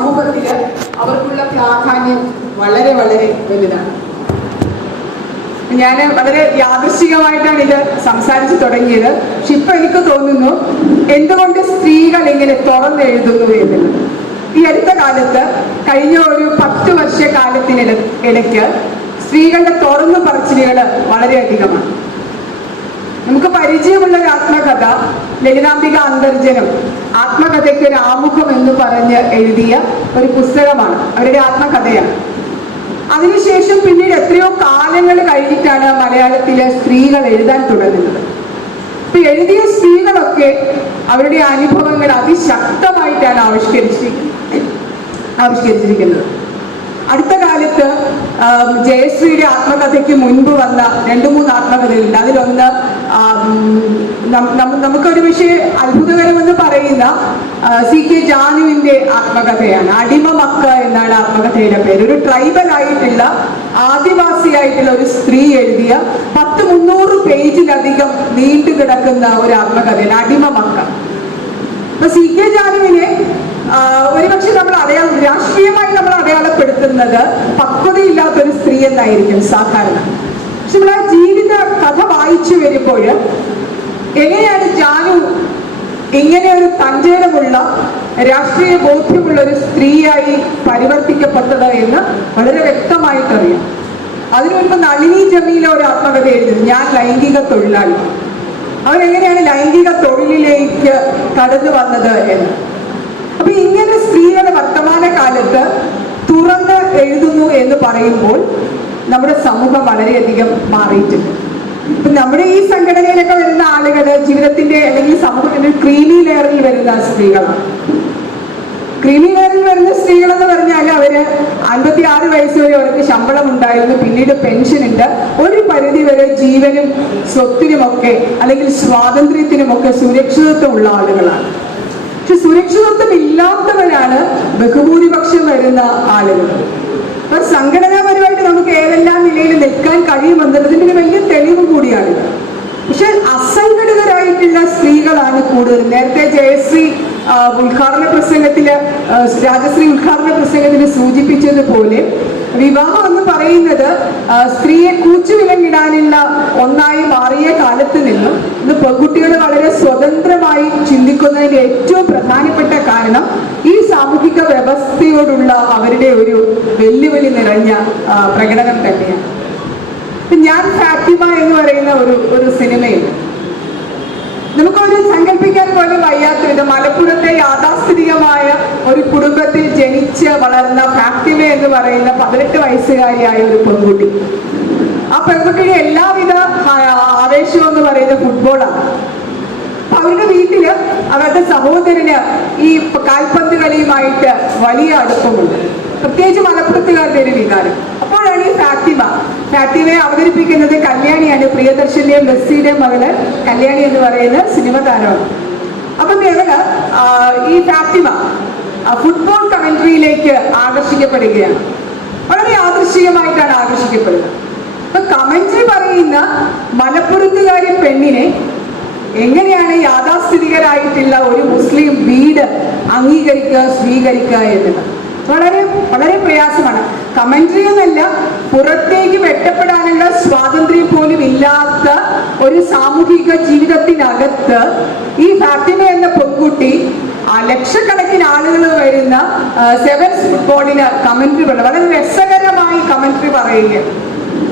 സമൂഹത്തിൽ അവർക്കുള്ള പ്രാധാന്യം വളരെ വളരെ വലുതാണ്. ഞാൻ വളരെ യാദൃശികമായിട്ടാണ് ഇത് സംസാരിച്ചു തുടങ്ങിയത്. പക്ഷെ ഇപ്പൊ എനിക്ക് തോന്നുന്നു എന്തുകൊണ്ട് സ്ത്രീകൾ ഇങ്ങനെ തുറന്നെഴുതുന്നു എന്നുള്ളത് ഈ അടുത്ത കാലത്ത് കഴിഞ്ഞ ഒരു പത്ത് വർഷ കാലത്തിന് ഇടയ്ക്ക് സ്ത്രീകളുടെ തുറന്നു പറച്ചിലുകൾ വളരെയധികമാണ് നമുക്ക് പരിചയമുള്ള ഒരു ആത്മകഥ ലളിതാംബിക അന്തർജനം. ആത്മകഥയ്ക്ക് ഒരു ആമുഖം എന്ന് പറഞ്ഞ് എഴുതിയ ഒരു പുസ്തകമാണ്. അവരുടെ ആത്മകഥയാണ്. അതിനുശേഷം പിന്നീട് എത്രയോ കാലങ്ങൾ കഴിഞ്ഞിട്ടാണ് മലയാളത്തിലെ സ്ത്രീകൾ എഴുതാൻ തുടങ്ങുന്നത്. ഇപ്പൊ എഴുതിയ സ്ത്രീകളൊക്കെ അവരുടെ അനുഭവങ്ങൾ അതിശക്തമായിട്ടാണ് ആവിഷ്കരിച്ചിരിക്കുന്നത് ആവിഷ്കരിച്ചിരിക്കുന്നത്. അടുത്ത കാലത്ത് ജയശ്രീയുടെ ആത്മകഥയ്ക്ക് മുൻപ് വന്ന രണ്ട് മൂന്ന് ആത്മകഥകളുണ്ട്. അതിലൊന്ന് നമുക്കൊരു പക്ഷേ അത്ഭുതകരമെന്ന് പറയുന്ന സി കെ ജാനുവിന്റെ ആത്മകഥയാണ്. അടിമ മക്ക എന്നാണ് ആത്മകഥയുടെ പേര്. ഒരു ട്രൈബൽ ആയിട്ടുള്ള ആദിവാസിയായിട്ടുള്ള ഒരു സ്ത്രീ എഴുതിയ പത്ത് മുന്നൂറ് പേജിലധികം നീണ്ടു കിടക്കുന്ന ഒരു ആത്മകഥയാണ് അടിമ മക്ക. അപ്പൊ സി കെ ജാനുവിനെ ആ, ഒരുപക്ഷെ നമ്മൾ അടയാള രാഷ്ട്രീയമായി നമ്മൾ അടയാളപ്പെടുത്തുന്നത് പക്വതയില്ലാത്ത ഒരു സ്ത്രീ എന്നായിരിക്കും സാധാരണ. പക്ഷെ നമ്മൾ ആ ജീവിത കഥ വായിച്ചു വരുമ്പോൾ എങ്ങനെയാണ് ജാനു ഇങ്ങനെ ഒരു തഞ്ചേരമുള്ള രാഷ്ട്രീയ ബോധ്യമുള്ള ഒരു സ്ത്രീയായി പരിവർത്തിക്കപ്പെട്ടത് എന്ന് വളരെ വ്യക്തമായിട്ടറിയാം. അതിനു മുൻപ് നളിനി ജമീല ഒരു ആത്മകഥ എഴുതുന്നത് ഞാൻ ലൈംഗിക തൊഴിലാളി. അവരെങ്ങനെയാണ് ലൈംഗിക തൊഴിലിലേക്ക് കടന്നു വന്നത് എന്ന്? അപ്പൊ ഇങ്ങനെ സ്ത്രീകളുടെ വർത്തമാന കാലത്ത് തുറന്ന് എഴുതുന്നു എന്ന് പറയുമ്പോൾ നമ്മുടെ സമൂഹം വളരെയധികം മാറിയിട്ടുണ്ട്. ഇപ്പൊ നമ്മുടെ ഈ സംഘടനയിലൊക്കെ വരുന്ന ആളുകൾ ജീവിതത്തിന്റെ അല്ലെങ്കിൽ സമൂഹത്തിന്റെ ക്രീമി ലെയറിൽ വരുന്ന സ്ത്രീകളാണ്. ക്രീമി ലെയറിൽ വരുന്ന സ്ത്രീകൾ എന്ന് പറഞ്ഞാൽ അവർ അൻപത്തി ആറ് വയസ്സ് വരെ അവർക്ക് ശമ്പളം ഉണ്ടായിരുന്നു. പിന്നീട് പെൻഷൻ ഉണ്ട്. ഒരു പരിധി വരെ ജീവനും സ്വത്തിനുമൊക്കെ അല്ലെങ്കിൽ സ്വാതന്ത്ര്യത്തിനുമൊക്കെ സുരക്ഷിതത്വമുള്ള ആളുകളാണ്. സുരക്ഷിതത്വം ഇല്ലാത്തവരാണ് ബഹുഭൂരിപക്ഷം വരുന്ന ആളുകൾ. അപ്പൊ സംഘടനാപരമായിട്ട് നമുക്ക് ഏതെല്ലാം നിലയിൽ നിൽക്കാൻ കഴിയുമെന്നുള്ളതിന്റെ ഒരു വലിയ തെളിവ് കൂടിയാണ്. പക്ഷെ അസംഘടിതരായിട്ടുള്ള സ്ത്രീകളാണ് കൂടുതൽ നേരത്തെ ജയശ്രീ ഉദ്ഘാടന പ്രസംഗത്തിൽ രാജശ്രീ ഉദ്ഘാടന പ്രസംഗത്തിന് സൂചിപ്പിച്ചതുപോലെ വിവാഹം എന്ന് പറയുന്നത് സ്ത്രീയെ കൂച്ചുവിലങ്ങിടാനുള്ള ഒന്നായി മാറിയ കാലത്ത് നിന്നും ഇന്ന് പെൺകുട്ടികൾ വളരെ സ്വതന്ത്രമായി ചിന്തിക്കുന്നതിന്റെ ഏറ്റവും പ്രധാനപ്പെട്ട കാരണം ഈ സാമൂഹിക വ്യവസ്ഥയോടുള്ള അവരുടെ ഒരു വെല്ലുവിളി നിറഞ്ഞ പ്രകടനം തന്നെയാണ്. ഞാൻ ഫാത്തിമ എന്ന് പറയുന്ന ഒരു ഒരു സിനിമയുണ്ട്. നമുക്കൊരു സങ്കല്പിക്കാൻ പോലും വയ്യാത്ത ഇത് മലപ്പുറത്തെ യാഥാസ്ഥിതികമായ ഒരു കുടുംബത്തിൽ ജനിച്ച് വളർന്ന ഫാത്തിമ എന്ന് പറയുന്ന പതിനെട്ട് വയസ്സുകാരിയായ ഒരു പെൺകുട്ടി. ആ പെൺകുട്ടിയുടെ എല്ലാവിധ ആവേശവും എന്ന് പറയുന്നത് ഫുട്ബോളാണ് അവരുടെ വീട്ടിൽ അവരുടെ സഹോദരന് ഈ കാൽപന്ത് കളിയുമായിട്ട് വലിയ അടുപ്പമുണ്ട്. പ്രത്യേകിച്ച് മലപ്പുറത്തുകാരുടെ ഒരു വികാരം. ഫാത്തിമയെ അവതരിപ്പിക്കുന്നത് കല്യാണിയാണ് പ്രിയദർശന്റെയും ലസ്സിയുടെയും മകൾ. കല്യാണി എന്ന് പറയുന്ന സിനിമ താരമാണ് അപ്പൊ ഇവർ ഈ ഫാത്തിമ ഫുട്ബോൾ കമന്ററിയിലേക്ക് ആകർഷിക്കപ്പെടുകയാണ്. വളരെ യാദൃശികമായിട്ടാണ് ആകർഷിക്കപ്പെടുന്നത്. അപ്പൊ കമന്ററി പറയുന്ന മലപ്പുറത്തുകാരി പെണ്ണിനെ എങ്ങനെയാണ് യാഥാസ്ഥിതികരായിട്ടുള്ള ഒരു മുസ്ലിം വീട് അംഗീകരിക്കുക സ്വീകരിക്കുക എന്നത് വളരെ വളരെ പ്രയാസമാണ്. കമന്ററി എന്നല്ല പുറത്തേക്ക് വെട്ടപ്പെടാനുള്ള സ്വാതന്ത്ര്യം പോലും ഇല്ലാത്ത ഒരു സാമൂഹിക ജീവിതത്തിനകത്ത് ഈ ഫാത്തിമ എന്ന പെൺകുട്ടി ലക്ഷക്കണക്കിന് ആളുകൾ വരുന്ന സെവൻസ് ഫുട്ബോളിന് കമന്ററി പറയുന്നത്. വളരെ രസകരമായി കമന്ററി പറയുകയാണ്.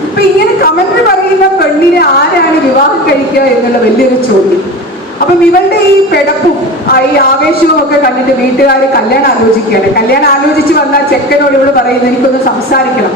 അപ്പൊ ഇങ്ങനെ കമന്ററി പറയുന്ന പെണ്ണിനെ ആരാണ് വിവാഹം കഴിക്കുക എന്നുള്ള വലിയൊരു ചോദ്യം. അപ്പം ഇവളുടെ ഈ പെടപ്പും ഈ ആവേശവും ഒക്കെ കണ്ടിട്ട് വീട്ടുകാർ കല്യാണം ആലോചിക്കുകയാണ്. കല്യാണം ആലോചിച്ച് വന്ന ചെക്കനോട് ഇവൾ പറയുന്നത് എനിക്കൊന്ന് സംസാരിക്കണം.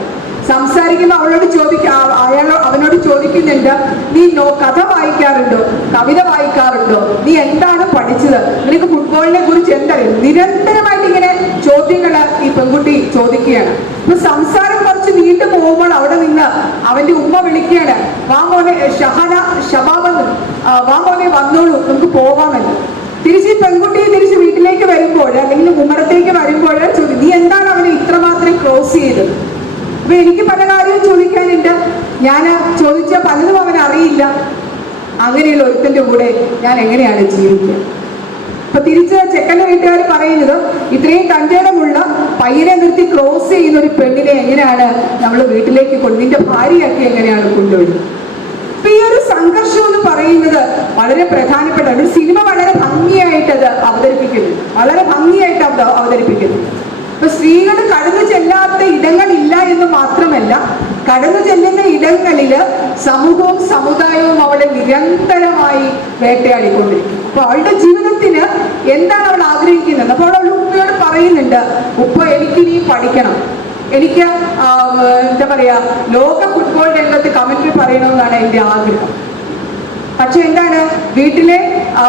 സംസാരിക്കുമ്പോൾ അവളോട് ചോദിക്ക അയാളോ അവനോട് ചോദിക്കുന്നുണ്ട് നീ നോ കഥ വായിക്കാറുണ്ടോ? കവിത വായിക്കാറുണ്ടോ? നീ എന്താണ് പഠിച്ചത്? നിനക്ക് ഫുട്ബോളിനെ കുറിച്ച് എന്തറിയും? നിരന്തരമായിട്ട് ഇങ്ങനെ ചോദ്യങ്ങൾ ഈ പെൺകുട്ടി ചോദിക്കുകയാണ്. അപ്പൊ സംസാരം നീണ്ടു പോകുമ്പോൾ അവിടെ നിന്ന് അവന്റെ ഉമ്മ വിളിക്കുകയാണ് വാ മോനെ ഷഹന ഷബാബെന്ന് വാമോനെ വന്നോളൂ നമുക്ക് പോകാമെന്ന്. തിരിച്ച് പെൺകുട്ടിയെ തിരിച്ച് വീട്ടിലേക്ക് വരുമ്പോൾ അല്ലെങ്കിൽ ഉമ്മറത്തേക്ക് വരുമ്പോൾ ചോദ്യം നീ എന്താണ് അവനെ ഇത്രമാത്രം ക്രോസ് ചെയ്തത്? അപ്പൊ എനിക്ക് പല കാര്യവും ചോദിക്കാനുണ്ട്. ഞാൻ ചോദിച്ച പലതും അവൻ അറിയില്ല. അങ്ങനെയുള്ള ഒരുത്തന്റെ കൂടെ ഞാൻ എങ്ങനെയാണ് ജീവിക്കുക? അപ്പൊ തിരിച്ച് ചെക്കന്റെ വീട്ടുകാർ പറയുന്നത് ഇത്രയും കഞ്ചേടമുള്ള പയ്യനെ നിർത്തി ക്ലോസ് ചെയ്യുന്ന ഒരു പെണ്ണിനെ എങ്ങനെയാണ് നമ്മൾ വീട്ടിലേക്ക് കൊണ്ട് നിന്റെ ഭാര്യയാക്കി എങ്ങനെയാണ് കൊണ്ടുവരുന്നത് അപ്പൊ ഈ ഒരു സംഘർഷം എന്ന് പറയുന്നത് വളരെ പ്രധാനപ്പെട്ട ഒരു സിനിമ വളരെ ഭംഗിയായിട്ട് അത് അവതരിപ്പിക്കുന്നു. വളരെ ഭംഗിയായിട്ട് അത് അവതരിപ്പിക്കുന്നു. ഇപ്പൊ സ്ത്രീകൾ കടന്നു ചെല്ലാത്ത ഇടങ്ങളില്ല എന്ന് മാത്രമല്ല കടന്നു ചെല്ലുന്ന ഇടങ്ങളിൽ സമൂഹവും സമുദായവും അവളെ നിരന്തരമായി വേട്ടയാടിക്കൊണ്ടിരിക്കും അപ്പൊ അവളുടെ ജീവിതത്തിന് എന്താണ് അവൾ ആഗ്രഹിക്കുന്നത്? അപ്പൊ അവൾ ഉപ്പയോട് പറയുന്നുണ്ട് ഉപ്പ എനിക്കിനി പഠിക്കണം. എനിക്ക് എന്താ പറയാ ലോക ഫുട്ബോൾ രംഗത്ത് കമന്ററി പറയണമെന്നാണ് എന്റെ ആഗ്രഹം. പക്ഷെ എന്താണ്? വീട്ടിലെ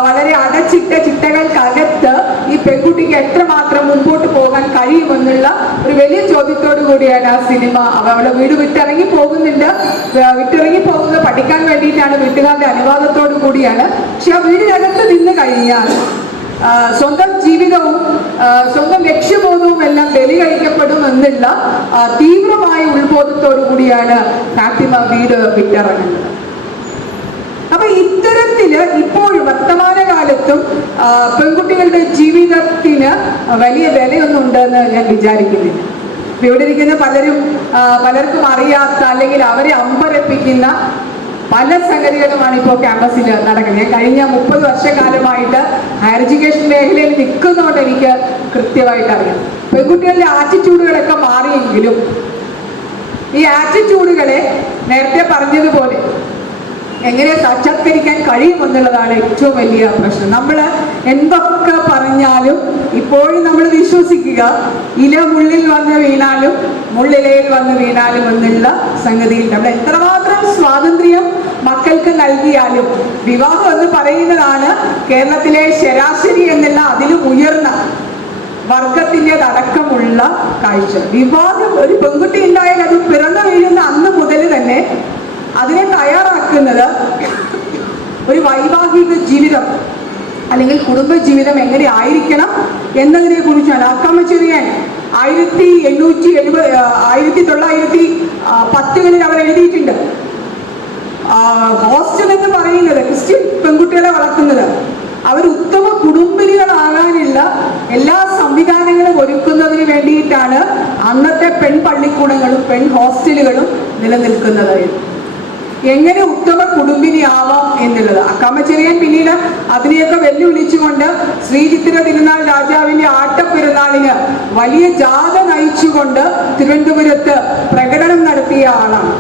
വളരെ അടച്ചിട്ട ചിട്ടകൾക്കകത്ത് ഈ പെൺകുട്ടിക്ക് എത്രമാത്രം മുമ്പോട്ട് പോകാൻ കഴിയുമെന്നുള്ള ഒരു വലിയ ചോദ്യത്തോടു കൂടിയാണ് ആ സിനിമ. അവ അവളെ വീട് വിട്ടിറങ്ങി പോകുന്നില്ല. വിട്ടിറങ്ങി പോകുന്നത് പഠിക്കാൻ വേണ്ടിയിട്ടാണ് വീട്ടുകാരുടെ അനുവാദത്തോടു കൂടിയാണ്. പക്ഷെ ആ വീടിനകത്ത് നിന്ന് കഴിഞ്ഞാൽ സ്വന്തം ജീവിതവും സ്വന്തം ലക്ഷ്യബോധവും എല്ലാം ബലി കഴിക്കപ്പെടും എന്നുള്ള തീവ്രമായ ഉത്ബോധത്തോടു കൂടിയാണ് ഫാത്തിമ വീട് വിട്ടിറങ്ങുന്നത്. അപ്പൊ ഇത്തരത്തിൽ ഇപ്പോൾ വർത്തമാനകാലത്തും കാലത്തും പെൺകുട്ടികളുടെ ജീവിതത്തിന് വലിയ വിലയൊന്നും ഉണ്ടെന്ന് ഞാൻ വിചാരിക്കുന്നില്ല. ഇവിടെ ഇരിക്കുന്ന പലരും പലർക്കും അറിയാത്ത അല്ലെങ്കിൽ അവരെ അമ്പരപ്പിക്കുന്ന പല സംഗതികളുമാണ് ഇപ്പോൾ ക്യാമ്പസിൽ നടക്കുന്നത്. ഞാൻ കഴിഞ്ഞ മുപ്പത് വർഷക്കാലമായിട്ട് ഹയർ എഡ്യൂക്കേഷൻ മേഖലയിൽ നിൽക്കുന്നതുകൊണ്ട് എനിക്ക് കൃത്യമായിട്ട് അറിയാം. പെൺകുട്ടികളുടെ ആറ്റിറ്റ്യൂഡുകളൊക്കെ മാറിയെങ്കിലും ഈ ആറ്റിറ്റ്യൂഡുകളെ നേരത്തെ പറഞ്ഞതുപോലെ എങ്ങനെ സാക്ഷാത്കരിക്കാൻ കഴിയുമെന്നുള്ളതാണ് ഏറ്റവും വലിയ പ്രശ്നം. നമ്മൾ എന്തൊക്കെ പറഞ്ഞാലും ഇപ്പോഴും നമ്മൾ വിശ്വസിക്കുക ഇല മുള്ളിൽ വന്ന് വീണാലും മുള്ളിലയിൽ വന്ന് വീണാലും എന്നുള്ള സംഗതിയിൽ നമ്മൾ എത്രമാത്രം സ്വാതന്ത്ര്യം മക്കൾക്ക് നൽകിയാലും വിവാഹം എന്ന് പറയുന്നതാണ് കേരളത്തിലെ ശരാശരി എന്നുള്ള അതിലും ഉയർന്ന വർഗത്തിന്റെതടക്കമുള്ള കാഴ്ച. വിവാഹം ഒരു പെൺകുട്ടി ഉണ്ടായാൽ അത് പിറന്നു വീഴുന്ന അന്ന് മുതൽ തന്നെ അതിനെ തയ്യാറാക്കുന്നത് ഒരു വൈവാഹിക ജീവിതം അല്ലെങ്കിൽ കുടുംബ ജീവിതം എങ്ങനെ ആയിരിക്കണം എന്നതിനെ കുറിച്ചാണ്. അക്കാമ ചെറിയാൻ ആയിരത്തി എണ്ണൂറ്റി എഴുപത് ആയിരത്തി തൊള്ളായിരത്തി പത്തുകളിൽ അവർ എഴുതിയിട്ടുണ്ട്. ഹോസ്റ്റൽ എന്ന് പറയുന്നത് ക്രിസ്ത്യൻ പെൺകുട്ടികളെ വളർത്തുന്നത്. അവർ ഉത്തമ കുടുംബിനികളാകാനുള്ള എല്ലാ സംവിധാനങ്ങളും ഒരുക്കുന്നതിന് വേണ്ടിയിട്ടാണ് അന്നത്തെ പെൺ പള്ളിക്കൂടങ്ങളും പെൺ ഹോസ്റ്റലുകളും നിലനിൽക്കുന്നത്. എങ്ങനെ ഉത്തമ കുടുംബിനിയാവാം എന്നുള്ളത്. അക്കാമച്ചെറിയൻ പിന്നീട് അതിനെയൊക്കെ വെല്ലുവിളിച്ചുകൊണ്ട് ശ്രീചിത്തിര തിരുനാൾ രാജാവിന്റെ ആട്ടപ്പെരുന്നാളിന് വലിയ ജാഥ നയിച്ചുകൊണ്ട് തിരുവനന്തപുരത്ത് പ്രകടനം നടത്തിയ ആളാണ്.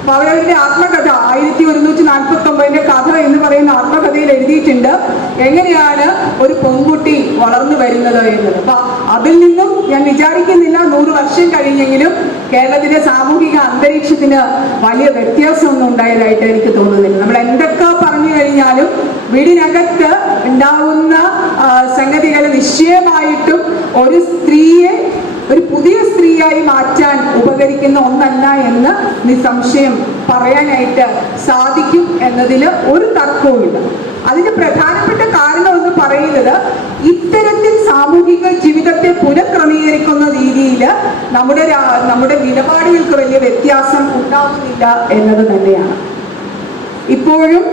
അപ്പൊ അവരവരുടെ ആത്മകഥ ആയിരത്തി ഒരുന്നൂറ്റി നാൽപ്പത്തി ഒമ്പതിന്റെ കഥ എന്ന് പറയുന്ന ആത്മകഥയിൽ എഴുതിയിട്ടുണ്ട്. എങ്ങനെയാണ് ഒരു പെൺകുട്ടി വളർന്നു വരുന്നത് എന്നത്? അപ്പൊ അതിൽ നിന്നും ഞാൻ വിചാരിക്കുന്നില്ല നൂറ് വർഷം കഴിഞ്ഞെങ്കിലും കേരളത്തിലെ സാമൂഹിക അന്തരീക്ഷത്തിന് വലിയ വ്യത്യാസമൊന്നും ഉണ്ടായതായിട്ട് എനിക്ക് തോന്നുന്നില്ല. നമ്മൾ എന്തൊക്കെ പറഞ്ഞു കഴിഞ്ഞാലും വീടിനകത്ത് ഉണ്ടാവുന്ന സംഗതികൾ നിശ്ചയമായിട്ടും ഒരു സ്ത്രീയെ ഒരു പുതിയ സ്ത്രീയായി മാറ്റാൻ ഉപകരിക്കുന്ന ഒന്നല്ല എന്ന് നിസ്സംശയം പറയാനായിട്ട് സാധിക്കും എന്നതിൽ ഒരു തർക്കവുമില്ല. അതിന് പ്രധാനപ്പെട്ട കാരണം എന്ന് പറയുന്നത് ഇത്തരത്തിൽ സാമൂഹിക ജീവിതത്തെ പുനഃക്രമീകരിക്കുന്ന രീതിയിൽ നമ്മുടെ നമ്മുടെ നിലപാടുകൾക്ക് വലിയ വ്യത്യാസം ഉണ്ടാകുന്നില്ല എന്നത് തന്നെയാണ്. ഇപ്പോഴും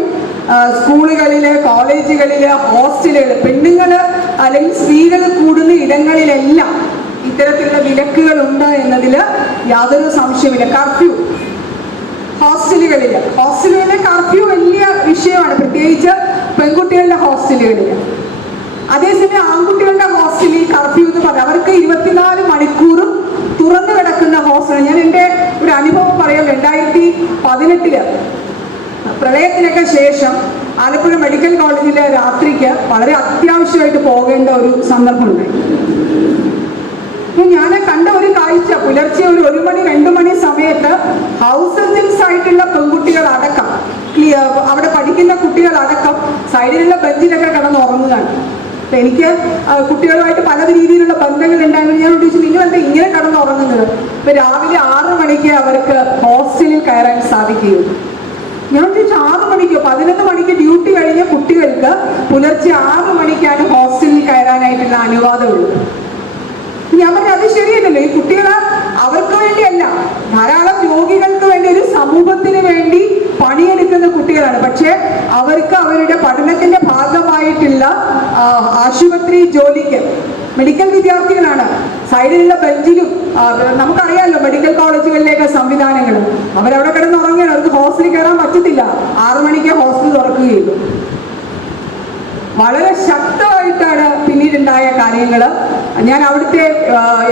സ്കൂളുകളിൽ കോളേജുകളിൽ ഹോസ്റ്റലുകൾ പെണ്ണുങ്ങൾ അല്ലെങ്കിൽ സ്ത്രീകൾ കൂടുന്ന ഇടങ്ങളിലെല്ലാം ഇത്തരത്തിലുള്ള വിലക്കുകൾ ഉണ്ട് എന്നതിൽ യാതൊരു സംശയമില്ല കർഫ്യൂ. ഹോസ്റ്റലുകളിൽ ഹോസ്റ്റലുകളിലെ കർഫ്യൂ വലിയ വിഷയമാണ്. പ്രത്യേകിച്ച് പെൺകുട്ടികളുടെ ഹോസ്റ്റലുകളിൽ അതേസമയം ആൺകുട്ടികളുടെ ഹോസ്റ്റലിൽ കർഫ്യൂ എന്ന് പറഞ്ഞാൽ അവർക്ക് ഇരുപത്തിനാല് മണിക്കൂറും തുറന്നു കിടക്കുന്ന ഹോസ്റ്റൽ ഞാൻ എന്റെ ഒരു അനുഭവം പറയാം. രണ്ടായിരത്തി പതിനെട്ടിൽ പ്രളയത്തിനൊക്കെ ശേഷം ആലപ്പുഴ മെഡിക്കൽ കോളേജിലെ രാത്രിക്ക് വളരെ അത്യാവശ്യമായിട്ട് പോകേണ്ട ഒരു സന്ദർഭമുണ്ടായി ഞാൻ കണ്ട ഒരു കാഴ്ച പുലർച്ചെ ഒരു ഒരു മണി രണ്ടു മണി സമയത്ത് ഹൗസ് സർജൻസ് ആയിട്ടുള്ള പെൺകുട്ടികൾ അടക്കം അവിടെ പഠിക്കുന്ന കുട്ടികൾ അടക്കം സൈഡിലുള്ള ബെഞ്ചിലൊക്കെ കിടന്ന് ഉറങ്ങുകയാണ്. അപ്പൊ എനിക്ക് കുട്ടികളുമായിട്ട് പല രീതിയിലുള്ള ബന്ധങ്ങൾ ഉണ്ടായിരുന്നു. ഞാൻ ഉദ്ദേശിച്ചു നിങ്ങൾ എന്താ ഇങ്ങനെ കിടന്ന് ഉറങ്ങുന്നത് ഇപ്പൊ രാവിലെ ആറ് മണിക്ക് അവർക്ക് ഹോസ്റ്റലിൽ കയറാൻ സാധിക്കുകയും ഞാൻ ചോദിച്ചു ആറ് മണിക്കോ പതിനൊന്ന് മണിക്ക് ഡ്യൂട്ടി കഴിഞ്ഞ കുട്ടികൾക്ക് പുലർച്ചെ ആറ് മണിക്കാണ് ഹോസ്റ്റലിൽ കയറാനായിട്ടുള്ള അനുവാദമുള്ളത്. ഞാൻ പറഞ്ഞു അത് ശരിയല്ലല്ലോ. ഈ കുട്ടികൾ അവർക്ക് വേണ്ടിയല്ല ധാരാളം രോഗികൾക്ക് വേണ്ടി ഒരു സമൂഹത്തിന് വേണ്ടി പണിയെടുക്കുന്ന കുട്ടികളാണ്. പക്ഷേ അവർക്ക് അവരുടെ പഠനത്തിന്റെ ഭാഗമായിട്ടുള്ള ആശുപത്രി ജോലിക്ക് മെഡിക്കൽ വിദ്യാർത്ഥികളാണ്. സൈഡിലുള്ള ബെഞ്ചിലും നമുക്കറിയാമല്ലോ മെഡിക്കൽ കോളേജുകളിലേക്ക് സംവിധാനങ്ങൾ അവരവിടെ കിടന്ന് ഉറങ്ങുകയാണ്. അവർക്ക് ഹോസ്റ്റലിൽ കയറാൻ പറ്റത്തില്ല. ആറു മണിക്ക് ഹോസ്റ്റൽ തുറക്കുകയുള്ളൂ വളരെ ശക്തമായിട്ടാണ് പിന്നീടുണ്ടായ കാര്യങ്ങൾ ഞാൻ അവിടുത്തെ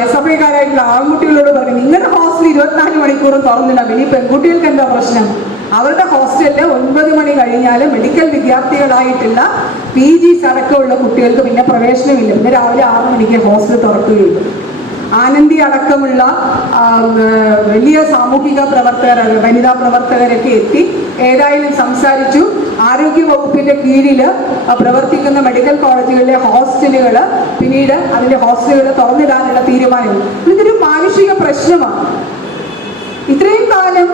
എസ് എഫ് ഐക്കാരായിട്ടുള്ള ആൺകുട്ടികളോട് പറഞ്ഞു നിങ്ങളുടെ ഹോസ്റ്റൽ ഇരുപത്തിനാല് മണിക്കൂറും തുറന്നില്ല ഇനി പെൺകുട്ടികൾക്ക് എന്താ പ്രശ്നം? അവരുടെ ഹോസ്റ്റലിൽ ഒൻപത് മണി കഴിഞ്ഞാൽ മെഡിക്കൽ വിദ്യാർത്ഥികളായിട്ടുള്ള പി ജി അടക്കമുള്ള കുട്ടികൾക്ക് പിന്നെ പ്രവേശനമില്ല. ഇന്ന് രാവിലെ ആറ് മണിക്ക് ഹോസ്റ്റൽ തുറക്കുകയുള്ളൂ. ആനന്ദി അടക്കമുള്ള വലിയ സാമൂഹിക പ്രവർത്തകർ വനിതാ പ്രവർത്തകരൊക്കെ എത്തി ഏതായാലും സംസാരിച്ചു. ആരോഗ്യ വകുപ്പിന്റെ കീഴിൽ പ്രവർത്തിക്കുന്ന മെഡിക്കൽ കോളേജുകളിലെ ഹോസ്റ്റലുകൾ പിന്നീട് അതിന്റെ ഹോസ്റ്റലുകൾ തുറന്നിടാനുള്ള തീരുമാനം ഇതൊരു മാനുഷിക പ്രശ്നമാണ്. ഇത്രയും കാലം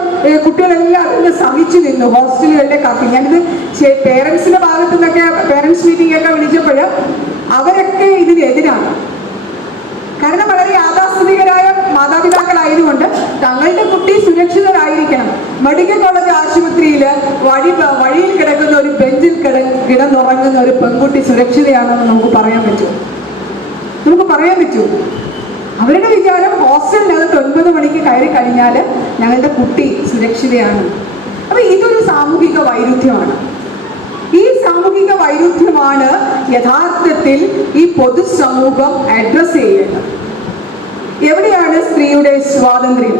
കുട്ടികളെല്ലാവരും സഹിച്ചു നിന്നു. ഹോസ്റ്റലുകളിലെ കാത്തി. ഞാനിത് പേരൻസിന്റെ ഭാഗത്തു നിന്നൊക്കെ പേരൻസ് മീറ്റിംഗ് ഒക്കെ വിളിച്ചപ്പോൾ അവരൊക്കെ ഇതിനെതിരാണ് കാരണം വളരെ യാഥാസ്ഥിതികരായ മാതാപിതാക്കളായതുകൊണ്ട് തങ്ങളുടെ കുട്ടി സുരക്ഷിതരായിരിക്കണം. മെഡിക്കൽ കോളേജ് ആശുപത്രിയിൽ വഴി വഴിയിൽ കിടക്കുന്ന ഒരു ബെഞ്ചിൽ കിട കിടന്നുറങ്ങുന്ന ഒരു പെൺകുട്ടി സുരക്ഷിതയാണെന്ന് നമുക്ക് പറയാൻ പറ്റുമോ നമുക്ക് പറയാൻ പറ്റുമോ അവരുടെ വിചാരം ഹോസ്റ്റലിനകത്ത് ഒൻപത് മണിക്ക് കയറി കഴിഞ്ഞാൽ ഞങ്ങളുടെ കുട്ടി സുരക്ഷിതയാണ്. അപ്പൊ ഇതൊരു സാമൂഹിക വൈരുദ്ധ്യമാണ്. ഈ സാമൂഹിക വൈരുദ്ധ്യമാണ് യഥാർത്ഥത്തിൽ ഈ പൊതുസമൂഹം അഡ്രസ് ചെയ്യേണ്ടത്. എവിടെയാണ് സ്ത്രീയുടെ സ്വാതന്ത്ര്യം?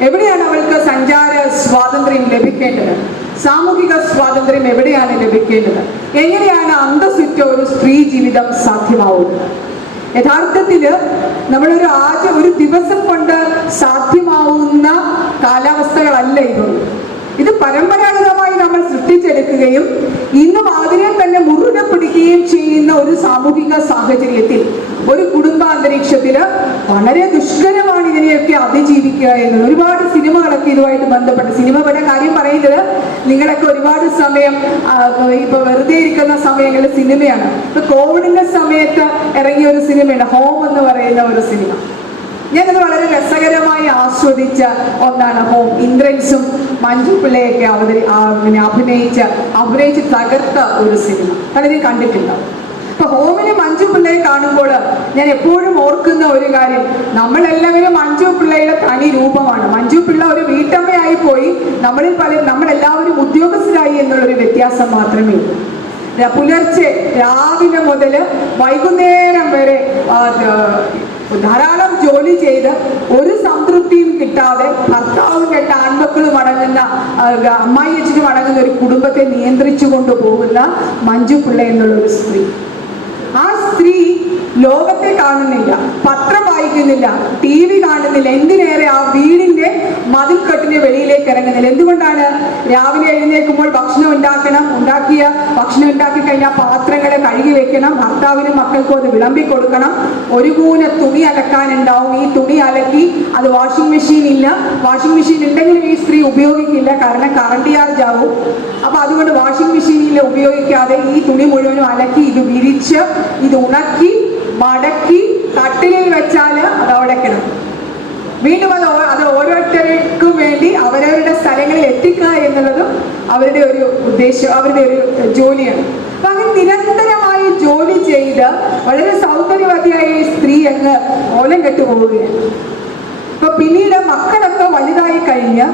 എവിടെയാണ് അവൾക്ക് സഞ്ചാര സ്വാതന്ത്ര്യം ലഭിക്കേണ്ടത്? സാമൂഹിക സ്വാതന്ത്ര്യം എവിടെയാണ് ലഭിക്കേണ്ടത്? എങ്ങനെയാണ് അന്തസ്സുറ്റ ഒരു സ്ത്രീ ജീവിതം സാധ്യമാവുന്നത്? യഥാർത്ഥത്തിൽ നമ്മളൊരു ആച ഒരു ദിവസം കൊണ്ട് സാധ്യമാവുന്ന കാലാവസ്ഥകളല്ല ഇതൊന്നും ഇത് പരമ്പരാഗതമായി നമ്മൾ സൃഷ്ടിച്ചെടുക്കുകയും ഇന്നും അതിനെ തന്നെ മുറുകെ പിടിക്കുകയും ചെയ്യുന്ന ഒരു സാമൂഹിക സാഹചര്യത്തിൽ ഒരു കുടുംബാന്തരീക്ഷത്തിൽ വളരെ ദുഷ്കരമാണ് ഇതിനെയൊക്കെ അതിജീവിക്കുക എന്നത്. ഒരുപാട് സിനിമകളൊക്കെ ഇതുമായിട്ട് ബന്ധപ്പെട്ട്. സിനിമയുടെ കാര്യം പറയുന്നത് നിങ്ങളൊക്കെ ഒരുപാട് സമയം ഇപ്പൊ വെറുതെ ഇരിക്കുന്ന സമയങ്ങളിൽ സിനിമയാണ്. ഇപ്പൊ കോവിഡിന്റെ സമയത്ത് ഇറങ്ങിയ ഒരു സിനിമയാണ് ഹോം എന്ന് പറയുന്ന ഒരു സിനിമ. ഞാനത് വളരെ രസകരമായി ആസ്വദിച്ച ഒന്നാണ് ഹോം ഇന്ദ്രൻസും മഞ്ജു പിള്ളയൊക്കെ അവതരി അഭിനയിച്ച് അഭിനയിച്ച് തകർത്ത ഒരു സിനിമ. പലരും കണ്ടിട്ടുണ്ടാവും അപ്പൊ ഹോമിന് മഞ്ജു പിള്ളയെ കാണുമ്പോൾ ഞാൻ എപ്പോഴും ഓർക്കുന്ന ഒരു കാര്യം. നമ്മളെല്ലാവരും മഞ്ജു പിള്ളയുടെ തനി രൂപമാണ്. മഞ്ജു പിള്ള ഒരു വീട്ടമ്മയായി പോയി നമ്മളിൽ പല നമ്മളെല്ലാവരും ഉദ്യോഗസ്ഥരായി എന്നുള്ളൊരു വ്യത്യാസം മാത്രമേ ഉള്ളൂ. പുലർച്ചെ രാവിലെ മുതൽ വൈകുന്നേരം വരെ ധാരാളം ജോലി ചെയ്ത് ഒരു സംതൃപ്തിയും കിട്ടാതെ ഭർത്താവും രണ്ട് ആൺമക്കളും അടങ്ങുന്ന അമ്മായി അച്ഛനും അടങ്ങുന്ന ഒരു കുടുംബത്തെ നിയന്ത്രിച്ചു കൊണ്ടുപോകുന്ന മഞ്ജു പിള്ള എന്നുള്ള ഒരു സ്ത്രീ. ആ സ്ത്രീ ലോകത്തെ കാണുന്നില്ല പത്രം വായിക്കുന്നില്ല ടി വി കാണുന്നില്ല എന്തിനേറെ ആ വീടിന്റെ മതിൽക്കെട്ടിന്റെ വെളിയിലേക്ക് ഇറങ്ങുന്നില്ല. എന്തുകൊണ്ടാണ് രാവിലെ എഴുന്നേൽക്കുമ്പോൾ ഭക്ഷണം ഉണ്ടാക്കണം? ഉണ്ടാക്കിയ ഭക്ഷണം ഉണ്ടാക്കി കഴിഞ്ഞാൽ പാത്രങ്ങളെ കഴുകി വെക്കണം ഭർത്താവിനും മക്കൾക്കും അത് വിളമ്പി കൊടുക്കണം. ഒരു കൂന തുണി അലക്കാനുണ്ടാവും. ഈ തുണി അലക്കി അത് വാഷിംഗ് മെഷീൻ ഇല്ല. വാഷിംഗ് മെഷീൻ ഉണ്ടെങ്കിലും ഈ സ്ത്രീ ഉപയോഗിക്കില്ല. കാരണം കറണ്ട് ചാർജ് ആവും. അപ്പൊ അതുകൊണ്ട് വാഷിംഗ് മെഷീനിൽ ഉപയോഗിക്കാതെ ഈ തുണി മുഴുവനും അലക്കി ഇത് വിരിച്ച് ഇത് ഉണക്കി മടക്കി കട്ടിലിൽ വെച്ചാൽ അത് അവിടെ കിടക്കും. വീണ്ടും അത് അത് ഓരോരുത്തർക്കും വേണ്ടി അവരവരുടെ സ്ഥലങ്ങളിൽ എത്തിക്കുക എന്നുള്ളതും അവരുടെ ഒരു ഉദ്ദേശം അവരുടെ ഒരു ജോലിയാണ്. അപ്പൊ അങ്ങനെ നിരന്തരമായി ജോലി ചെയ്ത് വളരെ സൗന്ദര്യവതിയായ സ്ത്രീ അങ്ങ് ഓലം കെട്ടുപോവുകയാണ്. അപ്പൊ പിന്നീട് മക്കളൊക്കെ വലുതായി കഴിഞ്ഞ്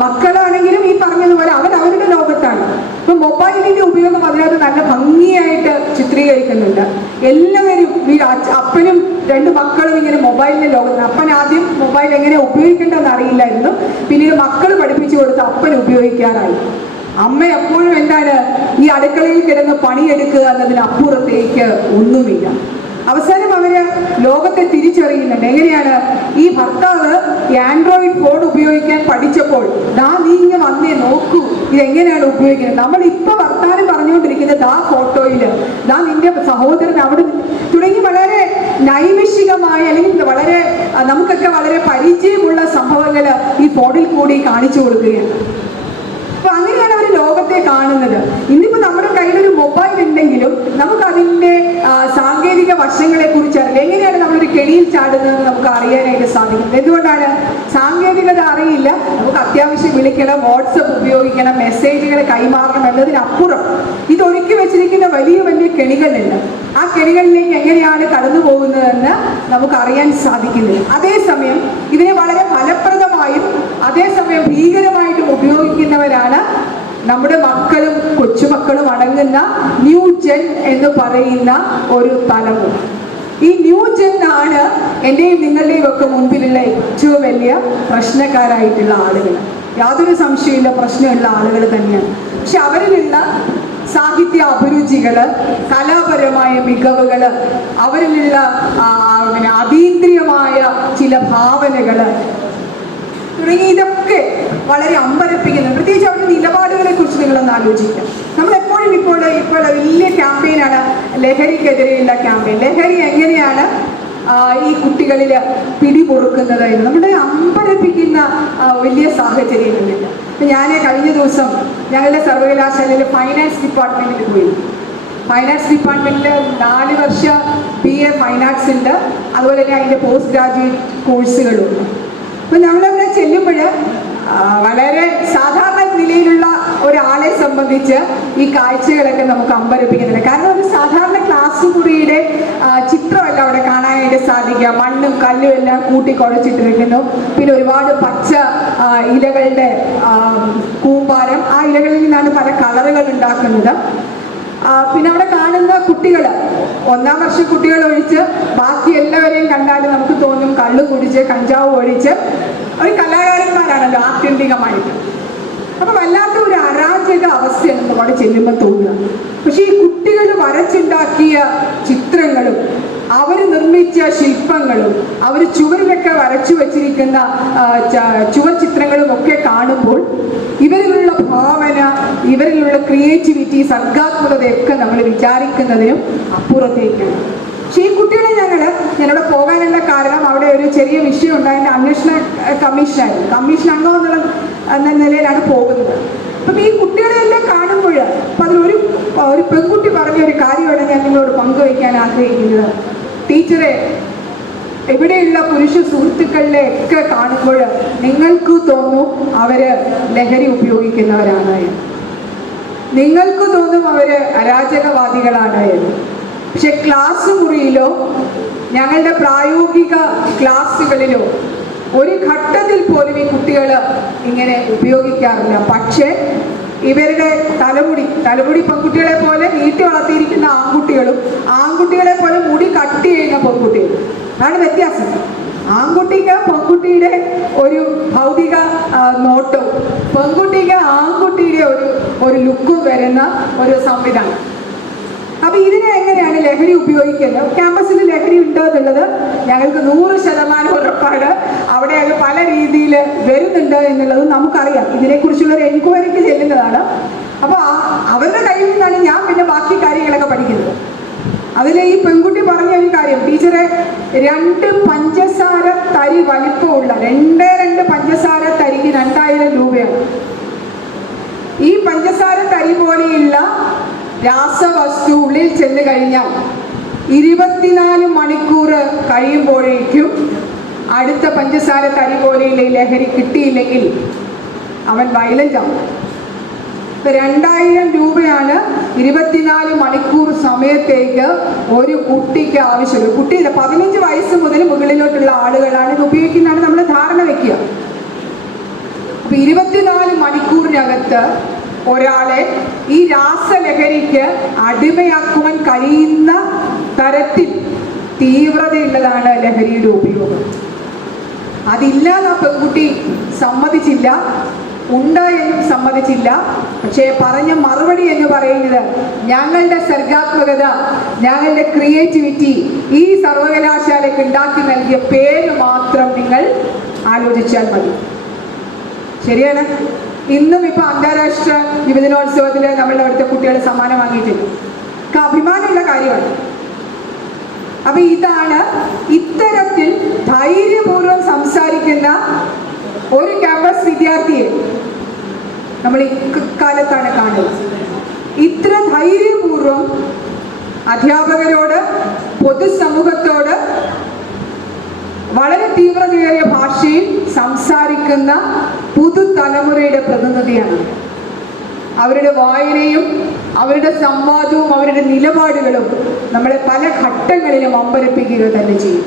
മക്കളാണെങ്കിലും ഈ പറഞ്ഞതുപോലെ അവർ അവരുടെ ലോകത്താണ്. ഇപ്പൊ മൊബൈലിന്റെ ഉപയോഗം അതിനകത്ത് നല്ല ഭംഗിയായിട്ട് ചിത്രീകരിക്കുന്നുണ്ട്. എല്ലാവരും ഈ അപ്പനും രണ്ട് മക്കളും ഇങ്ങനെ മൊബൈലിന്റെ ലോകത്താണ് അപ്പൻ ആദ്യം മൊബൈൽ എങ്ങനെ ഉപയോഗിക്കേണ്ടതെന്ന് അറിയില്ലായിരുന്നു. പിന്നീട് മക്കൾ പഠിപ്പിച്ചു കൊടുത്ത് അപ്പൻ ഉപയോഗിക്കാറായി. അമ്മ എപ്പോഴും എന്താണ് ഈ അടുക്കളയിൽ കിടന്ന് പണിയെടുക്കുക എന്നതിന് അപ്പുറത്തേക്ക് ഒന്നുമില്ല. അവസാനം അവർ ലോകത്തെ തിരിച്ചറിയുന്നുണ്ട്. എങ്ങനെയാണ്? ഈ ഭർത്താവ് ആൻഡ്രോയിഡ് ഫോൺ ഉപയോഗിക്കാൻ പഠിച്ചപ്പോൾ ദാ നീ ഇങ്ങനെ വന്നേ നോക്കൂ ഇത് എങ്ങനെയാണ് ഉപയോഗിക്കുന്നത്? നമ്മൾ ഇപ്പൊ വർത്താനം പറഞ്ഞുകൊണ്ടിരിക്കുന്നത് ദാ ഫോട്ടോയിൽ. ദാ നിന്റെ സഹോദരൻ അവിടെ തുടങ്ങി വളരെ നൈമിഷികമായ അല്ലെങ്കിൽ വളരെ നമുക്കൊക്കെ വളരെ പരിചയമുള്ള സംഭവങ്ങൾ ഈ ഫോണിൽ കൂടി കാണിച്ചു കൊടുക്കുകയാണ്. ലോകത്തെ കാണുന്നത്. ഇന്നിപ്പോ നമ്മുടെ കയ്യിലൊരു മൊബൈൽ ഉണ്ടെങ്കിലും നമുക്ക് അതിന്റെ സാങ്കേതിക വശങ്ങളെ കുറിച്ച് അറിയില്ല എങ്ങനെയാണ് നമ്മളൊരു കെണിയിൽ ചാടുന്നതെന്ന് നമുക്ക് അറിയാനായിട്ട് സാധിക്കും. എന്തുകൊണ്ടാണ്? സാങ്കേതികത അറിയില്ല. നമുക്ക് അത്യാവശ്യം വിളിക്കണം വാട്സപ്പ് ഉപയോഗിക്കണം മെസ്സേജുകൾ കൈമാറണം എന്നതിനപ്പുറം ഇതൊരുക്കി വെച്ചിരിക്കുന്ന വലിയ വലിയ കെണികളുണ്ട്. ആ കെണികളിലേക്ക് എങ്ങനെയാണ് കടന്നു പോകുന്നതെന്ന് നമുക്ക് അറിയാൻ സാധിക്കുന്നില്ല. അതേസമയം ഇതിനെ വളരെ ഫലപ്രദമായും അതേസമയം ഭീകരമായിട്ടും ഉപയോഗിക്കുന്നവരാണ് നമ്മുടെ മക്കളും കൊച്ചുമക്കളും അടങ്ങുന്ന ന്യൂ ജെൻ എന്ന് പറയുന്ന ഒരു തലമുറ. ഈ ന്യൂ ജെൻ ആണ് എന്റെയും നിങ്ങളുടെയും ഒക്കെ മുൻപിലുള്ള ഏറ്റവും വലിയ പ്രശ്നക്കാരായിട്ടുള്ള ആളുകൾ. യാതൊരു സംശയമില്ല പ്രശ്നമുള്ള ആളുകൾ തന്നെയാണ്. പക്ഷെ അവരിലുള്ള സാഹിത്യ അഭിരുചികൾ കലാപരമായ മികവുകൾ അവരിലുള്ള അതീന്ദ്രിയമായ ചില ഭാവനകൾ തുടങ്ങി. ഇതൊക്കെ വളരെ അമ്പരപ്പിക്കുന്നു. പ്രത്യേകിച്ച് അവരുടെ നിലപാടുകളെ കുറിച്ച് നിങ്ങളൊന്ന് ആലോചിക്കുക. നമ്മൾ എപ്പോഴും ഇപ്പോൾ ഇപ്പോൾ വലിയ ക്യാമ്പയിനാണ് ലഹരിക്കെതിരെയുള്ള ക്യാമ്പയിൻ ലഹരി എങ്ങനെയാണ് ഈ കുട്ടികളിൽ പിടിപൊറുക്കുന്നത് എന്ന്. നമ്മുടെ അമ്പരപ്പിക്കുന്ന വലിയ സാഹചര്യങ്ങളില്ല ഞാൻ കഴിഞ്ഞ ദിവസം ഞങ്ങളുടെ സർവകലാശാലയിലെ ഫൈനാൻസ് ഡിപ്പാർട്ട്മെന്റിൽ പോയി. ഫൈനാൻസ് ഡിപ്പാർട്ട്മെന്റിൽ നാല് വർഷ ബി എ ഫൈൻ ആർട്സ് ഉണ്ട്. അതുപോലെ തന്നെ അതിന്റെ പോസ്റ്റ് ഗ്രാജുവേറ്റ് കോഴ്സുകളും ഉണ്ട് അപ്പം നമ്മളവിടെ ചെല്ലുമ്പോൾ വളരെ സാധാരണ നിലയിലുള്ള ഒരാളെ സംബന്ധിച്ച് ഈ കാഴ്ചകളൊക്കെ നമുക്ക് അമ്പരപ്പിക്കുന്നുണ്ട്. കാരണം ഒരു സാധാരണ ക്ലാസ് മുറിയുടെ ചിത്രമല്ല അവിടെ കാണാനായിട്ട് സാധിക്കുക. മണ്ണും കല്ലും എല്ലാം കൂട്ടി കുഴച്ചിട്ടിരിക്കുന്നു. പിന്നെ ഒരുപാട് പച്ച ഇലകളുടെ കൂമ്പാരം. ആ ഇലകളിൽ നിന്നാണ് പല കളറുകൾ ഉണ്ടാക്കുന്നത്. പിന്നെ അവിടെ കാണുന്ന കുട്ടികൾ ഒന്നാം വർഷ കുട്ടികൾ ഒഴിച്ച് ബാക്കി എല്ലാവരെയും കണ്ടാൽ നമുക്ക് തോന്നും കള്ളു കുടിച്ച് കഞ്ചാവ് ഒഴിച്ച് ഒരു കലാകാരന്മാരാണല്ലോ ആത്യന്തികമായിട്ട് അപ്പൊ വല്ലാത്ത ഒരു അരാജക അവസ്ഥയാണ് അവിടെ ചെല്ലുമ്പോൾ തോന്നുക. പക്ഷെ ഈ കുട്ടികൾ വരച്ചുണ്ടാക്കിയ ചിത്രങ്ങളും അവർ നിർമ്മിച്ച ശില്പങ്ങളും അവർ ചുവരിലൊക്കെ വരച്ചു വച്ചിരിക്കുന്ന ചുവർ ചിത്രങ്ങളും ഒക്കെ കാണുമ്പോൾ ഇവരിലുള്ള ഭാവന ഇവരിലുള്ള ക്രിയേറ്റിവിറ്റി സർഗാത്മകതയൊക്കെ നമ്മൾ വിചാരിക്കുന്നതിനും അപ്പുറത്തേക്കാണ് പക്ഷേ ഈ കുട്ടികളെ ഞങ്ങൾ ഞങ്ങളുടെ പോകാനുള്ള കാരണം അവിടെ ഒരു ചെറിയ വിഷയം ഉണ്ടായതിന്റെ അന്വേഷണ കമ്മീഷൻ കമ്മീഷൻ അംഗം എന്നുള്ള എന്ന നിലയിലാണ് പോകുന്നത്. അപ്പം ഈ കുട്ടികളെല്ലാം കാണുമ്പോൾ അപ്പം അതിലൊരു ഒരു പെൺകുട്ടി പറഞ്ഞ ഒരു കാര്യമാണ് ഞാൻ നിങ്ങളോട് പങ്കുവയ്ക്കാൻ ആഗ്രഹിക്കുന്നത്. ടീച്ചറെ ഇവിടെയുള്ള പുരുഷ സുഹൃത്തുക്കളിലെ ഒക്കെ കാണുമ്പോൾ നിങ്ങൾക്ക് തോന്നും അവർ ലഹരി ഉപയോഗിക്കുന്നവരാണ്. നിങ്ങൾക്ക് തോന്നും അവർ അരാജകവാദികളാണ് പക്ഷെ ക്ലാസ് മുറിയിലോ ഞങ്ങളുടെ പ്രായോഗിക ക്ലാസ്സുകളിലോ ഒരു ഘട്ടത്തിൽ പോലും ഈ കുട്ടികൾ ഇങ്ങനെ ഉപയോഗിക്കാറില്ല പക്ഷേ ഇവരുടെ തലമുടി തലമുടി പെൺകുട്ടികളെ പോലെ നീട്ടി വളർത്തിയിരിക്കുന്ന ആൺകുട്ടികളും ആൺകുട്ടികളെ പോലെ മുടി കട്ട് ചെയ്യുന്ന പെൺകുട്ടികളും. അതാണ് വ്യത്യാസം. ആൺകുട്ടിക്ക് പെൺകുട്ടിയുടെ ഒരു ഭൗതിക നോട്ടവും പെൺകുട്ടിക്ക് ആൺകുട്ടിയുടെ ഒരു ഒരു ലുക്കും വരുന്ന ഒരു സംവിധാനം. അപ്പൊ ഇതിനെ എങ്ങനെയാണ് ലഹരി ഉപയോഗിക്കുന്നത്? ക്യാമ്പസിൽ ലഹരി ഉണ്ട് എന്നുള്ളത് ഞങ്ങൾക്ക് നൂറ് ശതമാനം ഉറപ്പാണ്. അവിടെ അത് പല രീതിയിൽ വരുന്നുണ്ട് എന്നുള്ളത് നമുക്കറിയാം. ഇതിനെക്കുറിച്ചുള്ള ഒരു എൻക്വയറിക്ക് ചെല്ലുന്നതാണ്. അപ്പോൾ അവരുടെ കയ്യിൽ നിന്നാണ് ഞാൻ പിന്നെ ബാക്കി കാര്യങ്ങളൊക്കെ പഠിക്കുന്നത്. അതിൽ ഈ പെൺകുട്ടി പറഞ്ഞ ഒരു കാര്യം ടീച്ചറെ രണ്ട് പഞ്ചസാര തരി വലിപ്പമുള്ള രണ്ടേ രണ്ട് പഞ്ചസാര തരിക്ക് രണ്ടായിരം രൂപയാണ്. ഈ പഞ്ചസാര തരി പോലെയുള്ള രാസവസ്തു ഉള്ളിൽ ചെന്ന് കഴിഞ്ഞാൽ ഇരുപത്തിനാല് മണിക്കൂർ കഴിയുമ്പോഴേക്കും അടുത്ത പഞ്ചസാര തരി പോലെയുള്ള ഈ ലഹരി കിട്ടിയില്ലെങ്കിൽ അവൻ വയലന്റ് ആവും രണ്ടായിരം രൂപയാണ് ഇരുപത്തിനാല് മണിക്കൂർ സമയത്തേക്ക് ഒരു കുട്ടിക്ക് ആവശ്യമുള്ളത് കുട്ടിയില്ല പതിനഞ്ച് വയസ്സ് മുതൽ മുകളിലോട്ടുള്ള ആളുകളാണ് ഇത് ഉപയോഗിക്കുന്നതാണ് നമ്മൾ ധാരണ വെക്കുക. അപ്പൊ ഇരുപത്തിനാല് മണിക്കൂറിനകത്ത് ഒരാളെ ഈ രാസലഹരിക്ക് അടിമയാക്കുവാൻ കഴിയുന്ന തരത്തിൽ തീവ്രതയുള്ളതാണ് ലഹരിയുടെ ഉപയോഗം. അതില്ലാതെ ആ പെൺകുട്ടി സമ്മതിച്ചില്ല ഉണ്ടായും സമ്മതിച്ചില്ല. പക്ഷേ പറഞ്ഞ മറുപടി എന്ന് പറയുന്നത് ഞങ്ങളുടെ സർഗാത്മകത ഞങ്ങളുടെ ക്രിയേറ്റിവിറ്റി ഈ സർവകലാശാലയ്ക്ക് ഉണ്ടാക്കി നൽകിയ പേര് മാത്രം നിങ്ങൾ ആലോചിച്ചാൽ മതി. ശരിയാണ്? ഇന്നും ഇപ്പൊ അന്താരാഷ്ട്ര യുവജനോത്സവത്തിൽ നമ്മളുടെ അവിടുത്തെ കുട്ടികളെ സമ്മാനം വാങ്ങിയിട്ടുണ്ട് അഭിമാനമുള്ള കാര്യമാണ്. അപ്പൊ ഇതാണ് ഇത്തരത്തിൽ ധൈര്യപൂർവം സംസാരിക്കുന്ന ഒരു ക്യാമ്പസ് വിദ്യാർത്ഥിയെ നമ്മൾ ഇക്കാലത്താണ് കാണുന്നത്. ഇത്ര ധൈര്യപൂർവം അധ്യാപകരോട് പൊതുസമൂഹത്തോട് വളരെ തീവ്രതയേറിയ ഭാഷയിൽ സംസാരിക്കുന്ന പുതുതലമുറയുടെ പ്രതിനിധിയാണ്. അവരുടെ വായനയും അവരുടെ സംവാദവും അവരുടെ നിലപാടുകളും നമ്മളെ പല ഘട്ടങ്ങളിലും അമ്പരപ്പിക്കുക തന്നെ ചെയ്യും.